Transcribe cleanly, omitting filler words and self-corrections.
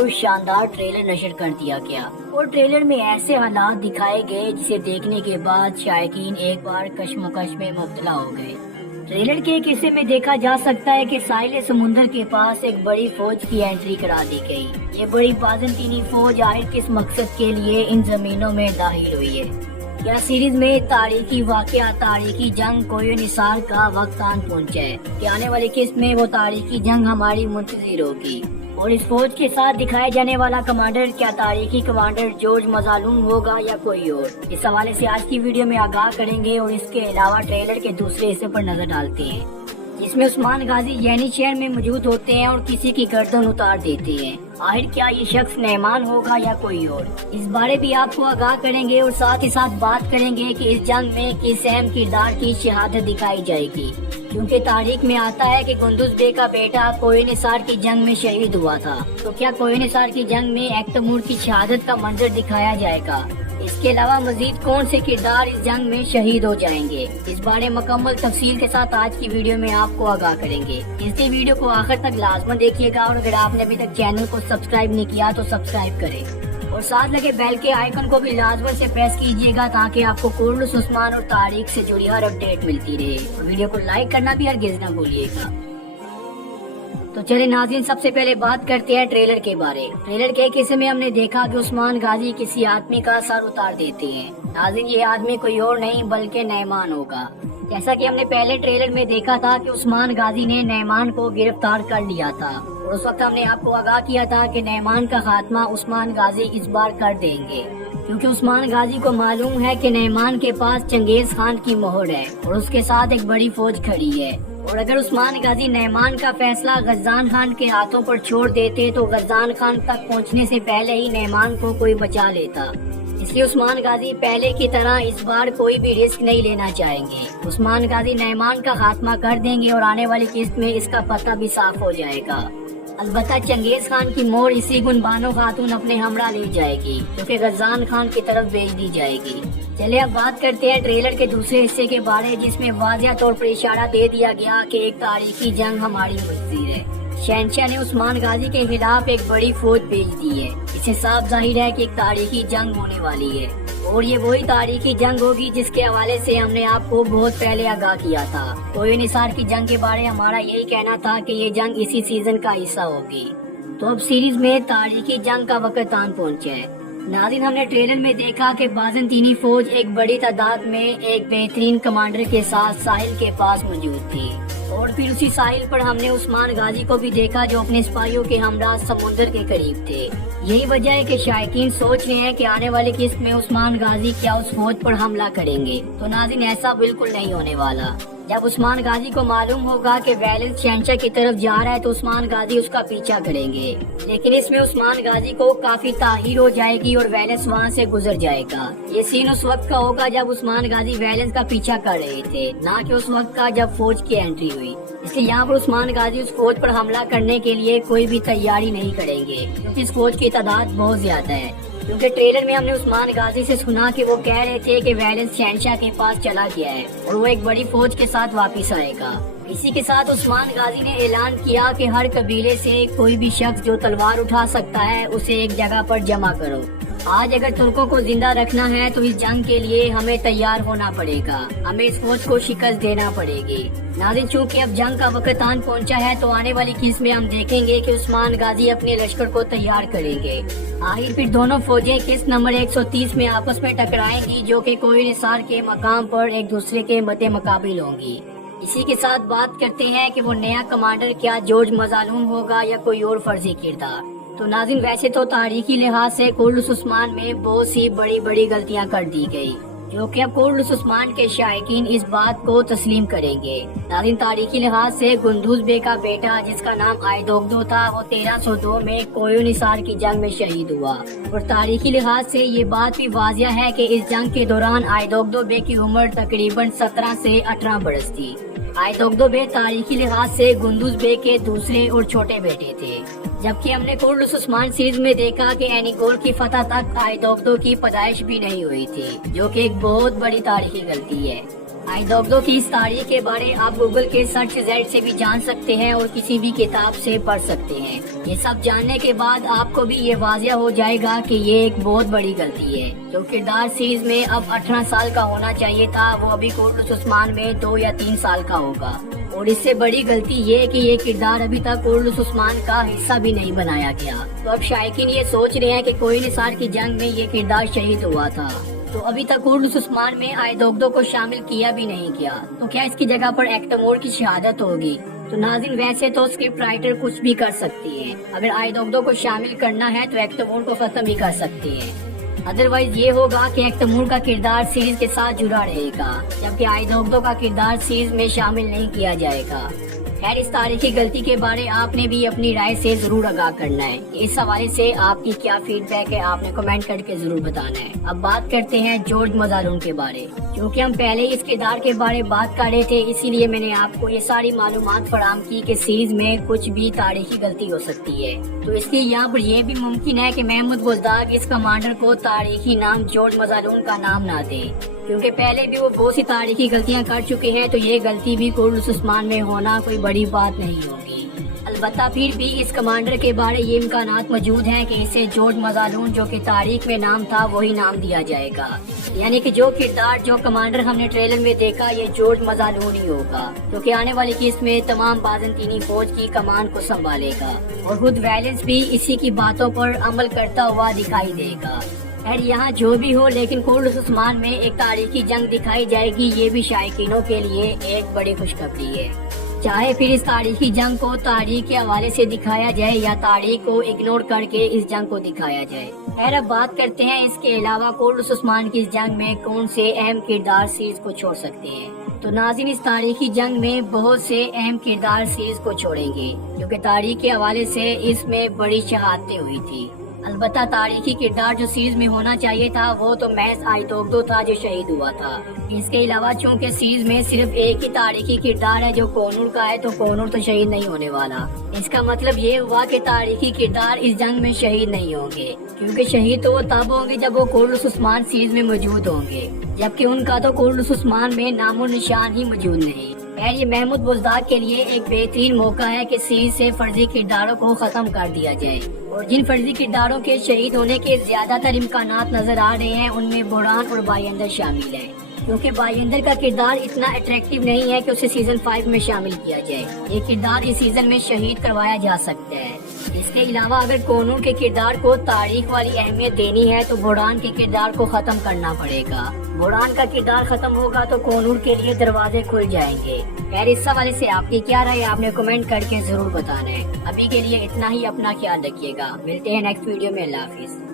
भरपूर शानदार ट्रेलर नशर कर दिया गया और ट्रेलर में ऐसे हालात दिखाए गए जिसे देखने के बाद शायकीन एक बार कश्मकश में मुब्तला हो गए। ट्रेलर के एक हिस्से में देखा जा सकता है कि साहिल समुंदर के पास एक बड़ी फौज की एंट्री करा दी गई। ये बड़ी बाज़ंतीनी फौज आखिर किस मकसद के लिए इन जमीनों में दाखिल हुई है? क्या सीरीज में तारीखी वाकया तारीखी जंग कोई निसार का वक्त आन पहुँचा है कि आने वाली किस्त में वो तारीखी जंग हमारी मुंतज़िर होगी? और इस फौज के साथ दिखाए जाने वाला कमांडर क्या तारीखी कमांडर जॉर्ज मज़ालूम होगा या कोई और? इस हवाले से आज की वीडियो में आगाह करेंगे और इसके अलावा ट्रेलर के दूसरे हिस्से पर नजर डालते हैं जिसमें उस्मान गाजी यैनी शहर में मौजूद होते हैं और किसी की गर्दन उतार देते हैं। आखिर क्या ये शख्स नैमान होगा या कोई और? इस बारे भी आपको आगाह करेंगे और साथ ही साथ बात करेंगे कि इस जंग में किस अहम किरदार की शहादत दिखाई जाएगी, क्योंकि तारीख में आता है कि कुंदुज बे का बेटा कोहे निसार की जंग में शहीद हुआ था। तो क्या कोहे निसार की जंग में एक्तमूर की शहादत का मंजर दिखाया जाएगा? इसके अलावा मजीद कौन से किरदार इस जंग में शहीद हो जाएंगे? इस बारे मुकम्मल तफसील के साथ आज की वीडियो में आपको आगाह करेंगे, इसलिए वीडियो को आखिर तक लाजमन देखिएगा और अगर आपने अभी तक चैनल को सब्सक्राइब नहीं किया तो सब्सक्राइब करें और साथ लगे बेल के आइकन को भी लाजमन से प्रेस कीजिएगा ताकि आपको कुर्नुस उस्मान और तारीख से जुड़ी हर अपडेट मिलती रहे। और वीडियो को लाइक करना भी हरगिज़ न भूलिएगा। तो चलिए नाज़रीन, सबसे पहले बात करते हैं ट्रेलर के बारे। ट्रेलर के एक हिस्से में हमने देखा कि उस्मान गाजी किसी आदमी का सर उतार देते हैं। नाज़रीन, ये आदमी कोई और नहीं बल्कि नैमान होगा। जैसा कि हमने पहले ट्रेलर में देखा था कि उस्मान गाजी ने नैमान को गिरफ्तार कर लिया था और उस वक्त हमने आपको आगाह किया था कि नैमान का खात्मा उस्मान गाजी इस बार कर देंगे, क्योंकि उस्मान गाजी को मालूम है कि नैमान के पास चंगेज खान की मोहर है और उसके साथ एक बड़ी फौज खड़ी है। और अगर उस्मान गाजी नैमान का फैसला गज्जान खान के हाथों पर छोड़ देते तो गज्जान खान तक पहुंचने से पहले ही नैमान को कोई बचा लेता। इसलिए उस्मान गाजी पहले की तरह इस बार कोई भी रिस्क नहीं लेना चाहेंगे। उस्मान गाजी नैमान का खात्मा कर देंगे और आने वाली किस्त में इसका पता भी साफ हो जाएगा। अलबत्ता चंगेज खान की मोर इसी गुनबानो खातून अपने हमरा ले जाएगी, क्योंकि गज्जान खान की तरफ भेज दी जाएगी। चलिए अब बात करते हैं ट्रेलर के दूसरे हिस्से के बारे, जिसमें वाज़िया तौर पर इशारा दे दिया गया कि एक तारीखी जंग हमारी मुंतज़िर है। शहंशाह ने उस्मान गाजी के खिलाफ एक बड़ी फौज भेज दी है। इससे साफ जाहिर है कि एक तारीखी जंग होने वाली है और ये वही तारीखी जंग होगी जिसके हवाले से हमने आपको बहुत पहले आगाह किया था। कोहे निसार की जंग के बारे हमारा यही कहना था कि ये जंग इसी सीजन का हिस्सा होगी। तो अब सीरीज में तारीखी जंग का वक्त आन पहुंचा है। नाज़रीन, हमने ट्रेलर में देखा कि बाज़ंतीनी फौज एक बड़ी तादाद में एक बेहतरीन कमांडर के साथ साहिल के पास मौजूद थी और फिर उसी साहिल पर हमने उस्मान गाजी को भी देखा जो अपने सिपाहियों के हमरा समुंदर के करीब थे। यही वजह है कि शायकीन सोच रहे हैं कि आने वाली किस्त में उस्मान गाजी क्या उस फौज पर हमला करेंगे। तो नाज़रीन, ऐसा बिल्कुल नहीं होने वाला। जब उस्मान गाजी को मालूम होगा कि वैलेंस शहंशाह की तरफ जा रहा है तो उस्मान गाजी उसका पीछा करेंगे, लेकिन इसमें उस्मान गाजी को काफी ताहीर हो जाएगी और वैलेंस वहाँ से गुजर जाएगा। ये सीन उस वक्त का होगा जब उस्मान गाजी वैलेंस का पीछा कर रहे थे, ना कि उस वक्त का जब फौज की एंट्री हुई। इसलिए यहाँ पर उस्मान गाजी उस फौज पर हमला करने के लिए कोई भी तैयारी नहीं करेंगे, क्योंकि इस फौज की तादाद बहुत ज्यादा है। क्योंकि ट्रेलर में हमने उस्मान गाजी से सुना कि वो कह रहे थे कि वैलेंस शहंशाह के पास चला गया है और वो एक बड़ी फौज के साथ वापस आएगा। इसी के साथ उस्मान गाजी ने ऐलान किया कि हर कबीले से कोई भी शख्स जो तलवार उठा सकता है उसे एक जगह पर जमा करो। आज अगर तुर्कों को जिंदा रखना है तो इस जंग के लिए हमें तैयार होना पड़ेगा, हमें इस फौज को शिकस्त देना पड़ेगी। नाज़रीन, चूँकि अब जंग का वक्त आन पहुंचा है तो आने वाली किस्त में हम देखेंगे कि उस्मान गाजी अपने लश्कर को तैयार करेंगे। आखिर फिर दोनों फौजें किस्त नंबर 130 में आपस में टकराएंगी, जो कि कोहे निसार के मकाम पर एक दूसरे के मद्दे मुकाबिल होंगी। इसी के साथ बात करते हैं कि वो नया कमांडर क्या जॉर्ज मज़ालूम होगा या कोई और फर्जी किरदार। तो नाज़रीन, वैसे तो तारीखी लिहाज से कुर्नुस उस्मान में बहुत सी बड़ी बड़ी गलतियां कर दी गई, जो कि अब कुर्नुस उस्मान के शायकीन इस बात को तस्लीम करेंगे। नाज़रीन, तारीखी लिहाज से कुंदुज बे का बेटा जिसका नाम आयदोगदो था वो 1302 में कोहे निसार की जंग में शहीद हुआ और तारीखी लिहाज से ये बात भी वाज़िया है कि इस जंग के दौरान आयदोगदो बे की उम्र तकरीबन 17 से 18 बरस थी। आयदोगदो बे तारीखी लिहाज से कुंदुज बे के दूसरे और छोटे बेटे थे, जबकि हमने कुर्नुस उस्मान सीरीज में देखा कि एनीगोल की फतह तक आयदोगदो की पैदाइश भी नहीं हुई थी, जो कि एक बहुत बड़ी तारीखी गलती है। आइदोग्दो की इस तारीख के बारे आप गूगल के सर्च रिजल्ट से भी जान सकते हैं और किसी भी किताब से पढ़ सकते हैं। ये सब जानने के बाद आपको भी ये वाजिया हो जाएगा कि ये एक बहुत बड़ी गलती है। जो किरदार सीरीज में अब 18 साल का होना चाहिए था वो अभी कोर्ट उस्मान में 2 या 3 साल का होगा। और इससे बड़ी गलती ये है कि ये किरदार अभी तक कोर्ट उस्मान का हिस्सा भी नहीं बनाया गया। तो अब शायकीन ये सोच रहे हैं कि कोई निसार की जंग में ये किरदार शहीद हुआ था, तो अभी तक कोर्ट उस्मान में आइदोग्दो को शामिल किया भी नहीं किया, तो क्या इसकी जगह पर एक्टमोर की शहादत होगी? तो नाज़रीन वैसे तो स्क्रिप्ट राइटर कुछ भी कर सकती है, अगर आइदोग्दो को शामिल करना है तो एक्टमोर को खत्म भी कर सकती है। अदरवाइज ये होगा कि एक्टमोर का किरदार सीरीज के साथ जुड़ा रहेगा, जबकि आइदोग्दो का किरदार सीरीज में शामिल नहीं किया जाएगा। खैर, इस तारीखी गलती के बारे आपने भी अपनी राय से जरूर आगाह करना है। इस हवाले से आपकी क्या फीडबैक है आपने कमेंट करके जरूर बताना है। अब बात करते हैं जॉर्ज मजारून के बारे। क्योंकि हम पहले इस किरदार के बारे बात कर रहे थे, इसीलिए मैंने आपको ये सारी मालूमात फराहम की कि सीरीज में कुछ भी तारीखी गलती हो सकती है। तो इसलिए यहाँ पर यह भी मुमकिन है कि महमूद बुज़दाग इस कमांडर को तारीखी नाम जॉर्ज मजारून का नाम ना दे, क्योंकि पहले भी वो बहुत सी तारीखी गलतियां कर चुके हैं। तो ये गलती भी कोर्ट उस्मान में होना कोई बड़ी बात नहीं होगी। अलबत्ता फिर भी इस कमांडर के बारे ये इम्कानात मौजूद हैं कि इसे जॉर्ज मजारून जो कि तारीख में नाम था वही नाम दिया जाएगा, यानी कि जो किरदार जो कमांडर हमने ट्रेलर में देखा ये जॉर्ज मजारून ही होगा, क्योंकि आने वाली किस्त में तमाम बाज़ंतीनी फौज की कमान को संभालेगा और खुद वैलेंस भी इसी की बातों पर अमल करता हुआ दिखाई देगा। खैर, यहाँ जो भी हो, लेकिन कोर्ट उस्मान में एक तारीखी जंग दिखाई जाएगी, ये भी शायकीनों के लिए एक बड़ी खुशखबरी है। चाहे फिर इस तारीखी जंग को तारीख के हवाले से दिखाया जाए या तारीख को इग्नोर करके इस जंग को दिखाया जाए। खैर, अब बात करते हैं इसके अलावा कोर्ट उस्मान की इस जंग में कौन से अहम किरदार सीरीज को छोड़ सकते हैं। तो नाज़रीन, इस तारीखी जंग में बहुत से अहम किरदार सीरीज को छोड़ेंगे, क्योंकि तारीख के हवाले से इसमें बड़ी शहादतें हुई थी। अलबत्ता तारीखी किरदार जो सीरीज में होना चाहिए था वो तो महज आइदोग्दो था जो शहीद हुआ था। इसके अलावा चूंकि सीरीज में सिर्फ एक ही तारीखी किरदार है जो कोनूर का है, तो कोनूर तो शहीद नहीं होने वाला। इसका मतलब ये हुआ कि तारीखी किरदार इस जंग में शहीद नहीं होंगे, क्योंकि शहीद तो वो तब होंगे जब वो कोर्ट उस्मान सीरीज में मौजूद होंगे, जबकि उनका तो कोर्ट उस्मान में नामो निशान ही मौजूद नहीं। खैर, ये महमूद बुज़दाग के लिए एक बेहतरीन मौका है कि सीरीज से फर्जी किरदारों को खत्म कर दिया जाए, और जिन फर्जी किरदारों के शहीद होने के ज्यादातर इम्कानात नजर आ रहे हैं उनमें बुरहान और बायंदर शामिल है, क्योंकि बायंदर का किरदार इतना अट्रैक्टिव नहीं है कि उसे सीजन 5 में शामिल किया जाए। ये किरदार इस सीजन में शहीद करवाया जा सकता है। इसके अलावा अगर कोनूर के किरदार को तारीख वाली अहमियत देनी है तो बुरहान के किरदार को खत्म करना पड़ेगा। बुरहान का किरदार खत्म होगा तो कोनूर के लिए दरवाजे खुल जाएंगे। खैर, इस हवाले से आपकी क्या राय आपने कमेंट करके जरूर बताना है। अभी के लिए इतना ही, अपना ख्याल रखिएगा। मिलते हैं नेक्स्ट वीडियो में। अल्लाह हाफिज।